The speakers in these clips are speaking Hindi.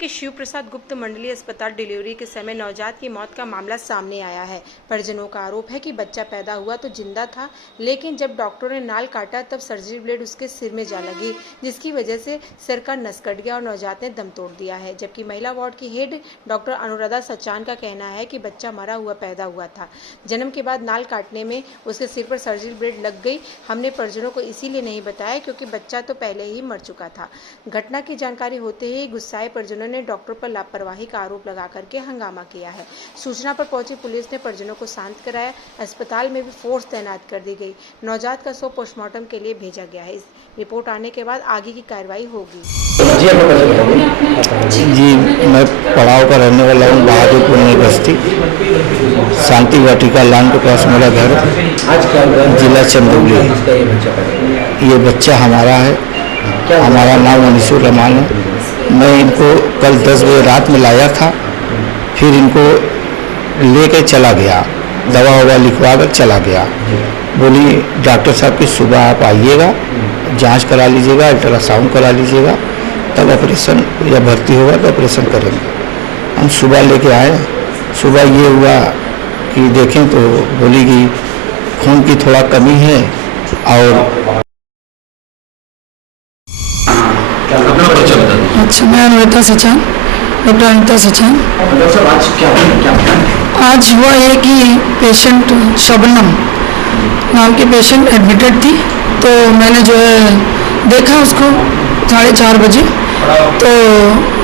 के शिव प्रसाद गुप्त मंडलीय अस्पताल डिलीवरी के समय नवजात की मौत का मामला सामने आया है। परिजनों का आरोप है कि बच्चा पैदा हुआ तो जिंदा था, लेकिन जब डॉक्टरों ने नाल काटा तब सर्जरी ब्लेड उसके सिर में जा लगी, जिसकी वजह से सिर का नस कट गया और नवजात ने दम तोड़ दिया है। जबकि महिला वार्ड की हेड डॉक्टर अनुराधा सचान का कहना है कि बच्चा मरा हुआ पैदा हुआ था। जन्म के बाद नाल काटने में उसके सिर पर सर्जरी ब्लेड लग गई। हमने परिजनों को इसीलिए नहीं बताया क्योंकि बच्चा तो पहले ही मर चुका था। घटना की जानकारी होते ही गुस्साए परिजनों ने डॉक्टर पर लापरवाही का आरोप लगा करके हंगामा किया है। सूचना पर पहुंची पुलिस ने परिजनों को शांत कराया। अस्पताल में भी फोर्स तैनात कर दी गई। नवजात का शव पोस्टमार्टम के लिए भेजा गया है। इस रिपोर्ट आने के बाद आगे की कार्रवाई होगी। जी, मैं पड़ाव का रहने वाला हूँ, बहादुरपुर में बस्ती, शांति वाटिका लान के पास मेरा घर, जिला चंदौली। ये बच्चा हमारा है, हमारा नाम अनिसुर रहमान है। मैं इनको कल 10 बजे रात में लाया था, फिर इनको लेके चला गया, दवा ववा लिखवा कर चला गया। बोली डॉक्टर साहब कि सुबह आप आइएगा, जांच करा लीजिएगा, अल्ट्रासाउंड करा लीजिएगा, तब ऑपरेशन या भर्ती होगा तो ऑपरेशन करेंगे। हम सुबह लेके आए। सुबह ये हुआ कि देखें तो बोली कि खून की थोड़ा कमी है और अच्छा, मैं अनुराधा सचान, डॉक्टर अनुराधा सचान। आज हुआ है कि पेशेंट शबनम नाम की पेशेंट एडमिटेड थी, तो मैंने जो है देखा उसको 4:30 बजे। तो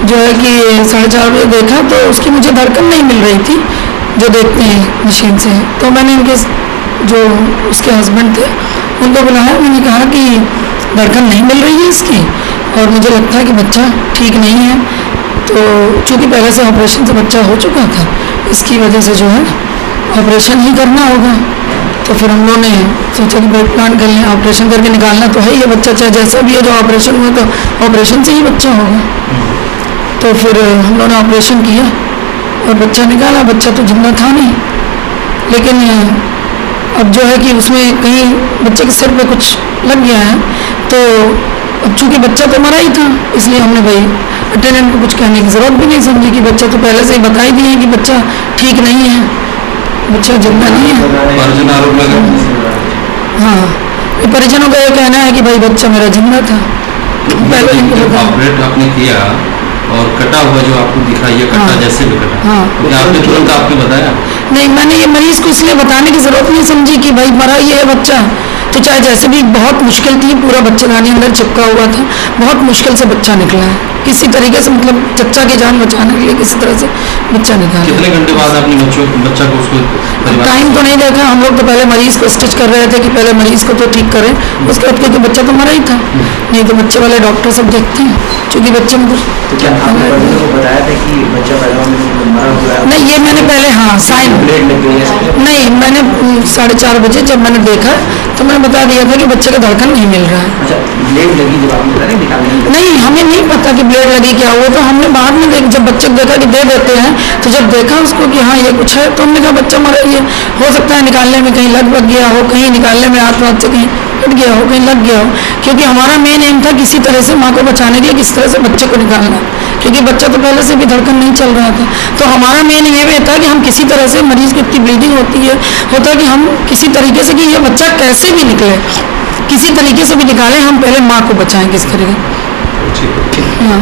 जो है कि 4:30 बजे देखा तो उसकी मुझे धड़कन नहीं मिल रही थी जो देखते हैं मशीन से। तो मैंने इनके जो उसके हस्बैंड थे उनको बुलाया। मैंने कहा कि धड़कन नहीं मिल रही है इसकी और मुझे लगता है कि बच्चा ठीक नहीं है। तो चूँकि पहले से ऑपरेशन से बच्चा हो चुका था, इसकी वजह से जो है ऑपरेशन ही करना होगा। तो फिर हम लोगों ने सोचा कि ब्लड प्लांट कर लें, ऑपरेशन करके निकालना तो है ये बच्चा, चाहे जैसा भी है। जो ऑपरेशन हुआ तो ऑपरेशन से ही बच्चा होगा। तो फिर हम लोगों ने ऑपरेशन किया और बच्चा निकाला। बच्चा तो जिंदा था नहीं, लेकिन अब जो है कि उसमें कहीं बच्चे के सिर पे कुछ लग गया है। तो अब चूँकि बच्चा तो मरा ही था, इसलिए हमने भाई अटेंडेंट को कुछ कहने की ज़रूरत भी नहीं समझी कि बच्चा तो पहले से ही बता ही दिए कि बच्चा ठीक नहीं है, बच्चा जिंदा नहीं है। हाँ, परिजनों का ये कहना है कि भाई बच्चा मेरा जिंदा था। पहले इनको ऑपरेट आपने किया और कटा हुआ जो आपको दिखा, ये कटा जैसे भी कटा। हाँ, तो क्या आपने तुरंत आपको बताया? नहीं, मैंने ये मरीज को इसलिए बताने की ज़रूरत नहीं समझी कि भाई मरा ये है बच्चा। तो चाहे जैसे भी, बहुत मुश्किल थी, पूरा बच्चेदानी अंदर चिपका हुआ था, बहुत मुश्किल से बच्चा निकला है किसी तरीके से, मतलब चच्चा की जान बचाने के लिए किसी तरह से बच्चा निकाला। कितने घंटे बाद आपने बच्चा को उसको टाइम तो नहीं देखा हम लोग, तो पहले मरीज को स्टिच कर रहे थे कि पहले मरीज को तो ठीक करें, उसके बाद क्योंकि बच्चा तो मरा ही था। नहीं तो बच्चे वाले डॉक्टर सब देखते हैं, चूँकि बच्चे में तो क्या आपने को बताया था कि बच्चा पैदा होने में मरा हुआ है? नहीं, ये मैंने पहले, हाँ, साइन नहीं, मैंने 4:30 बजे जब मैंने देखा तो मैंने बता दिया था कि बच्चे का धड़कन नहीं मिल रहा है। अच्छा, ब्लेड लगी जब आपने बताया निकालने? नहीं, हमें नहीं पता कि ब्लेड लगी क्या हुआ। तो हमने बाद में जब बच्चे को देखा कि दे देते हैं, तो जब देखा उसको कि हाँ ये कुछ है, तो हमने कहा बच्चा मरा, ये हो सकता है निकालने में कहीं लग गया हो, कहीं निकालने में हाथ से कहीं कट गया हो, कहीं लग गया हो। क्योंकि हमारा मेन एम था किसी तरह से माँ को बचाने के लिए, किस तरह से बच्चे को निकालना, क्योंकि बच्चा तो पहले से भी धड़कन नहीं चल रहा था। तो हमारा मेन ये था कि हम किसी तरह से, मरीज को इतनी ब्लीडिंग होता है कि हम किसी तरीके से कि ये बच्चा कैसे भी निकले, किसी तरीके से भी निकालें, हम पहले माँ को बचाएं किस तरीके। ठीक है। हाँ।